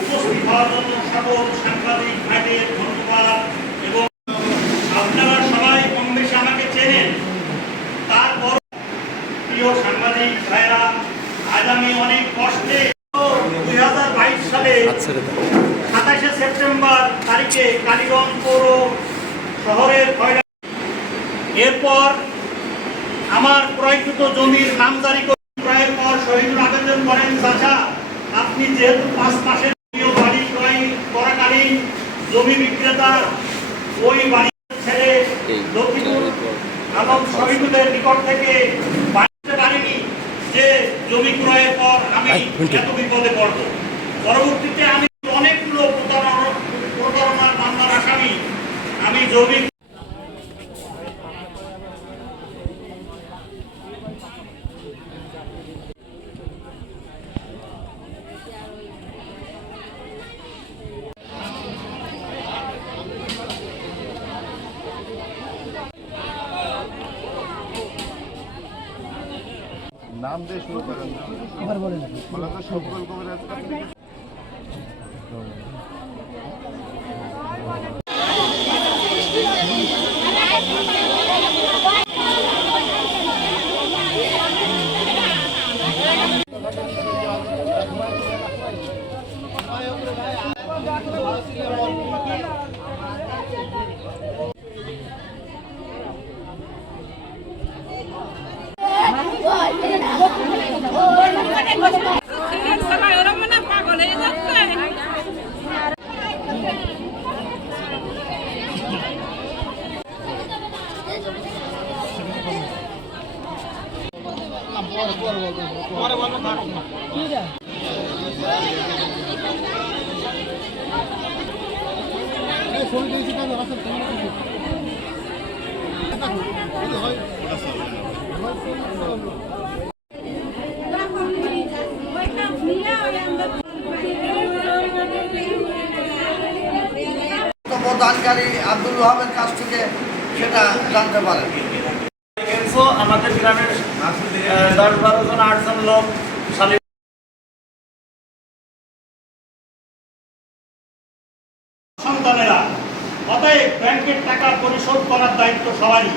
উপস্থিত হওয়ার জন্য সকল সাংবাদিক ভাইদের ধন্যবাদ। এবং আপনারা সবাই কম বেশি আমাকে চেনেন, তারপর প্রিয় সাংবাদিক ভাইরা, আজ আমি অনেক কষ্টে 2022 সালে 27শে সেপ্টেম্বর তারিখে কালীগঞ্জ পৌর শহরের এরপর আমার ক্রয়কৃত জমির নামজারি ক্রয়ের পর শহীদুল আবেদন করেন, চাচা আপনি যেহেতু 5 মাসের বাড়ি ক্রয় করাকালীন জমি বিক্রেতা ওই বাড়ি ছেড়ে লক্ষ্মীপুর এবং শহীদুলের নিকট থেকে বাড়িতে পারিনি যে জমি ক্রয়ের পর আমি এত বিপদে পড়ব। পরবর্তীতে আমি অনেকগুলো প্রতারণার মামলার আসামি আমি জমি নাম দিয়ে শুরু করেন। আবার বলেন বলা তো সকল কবিরাজ প্রদানকারী আব্দুল ওয়াহাবের কাছ থেকে সেটা জানতে পারেন। আমাদের গ্রামের 10-12 জন 8 জন লোক সন্তানেরা, অতএব ব্যাংকের টাকা পরিশোধ করার দায়িত্ব সবারই।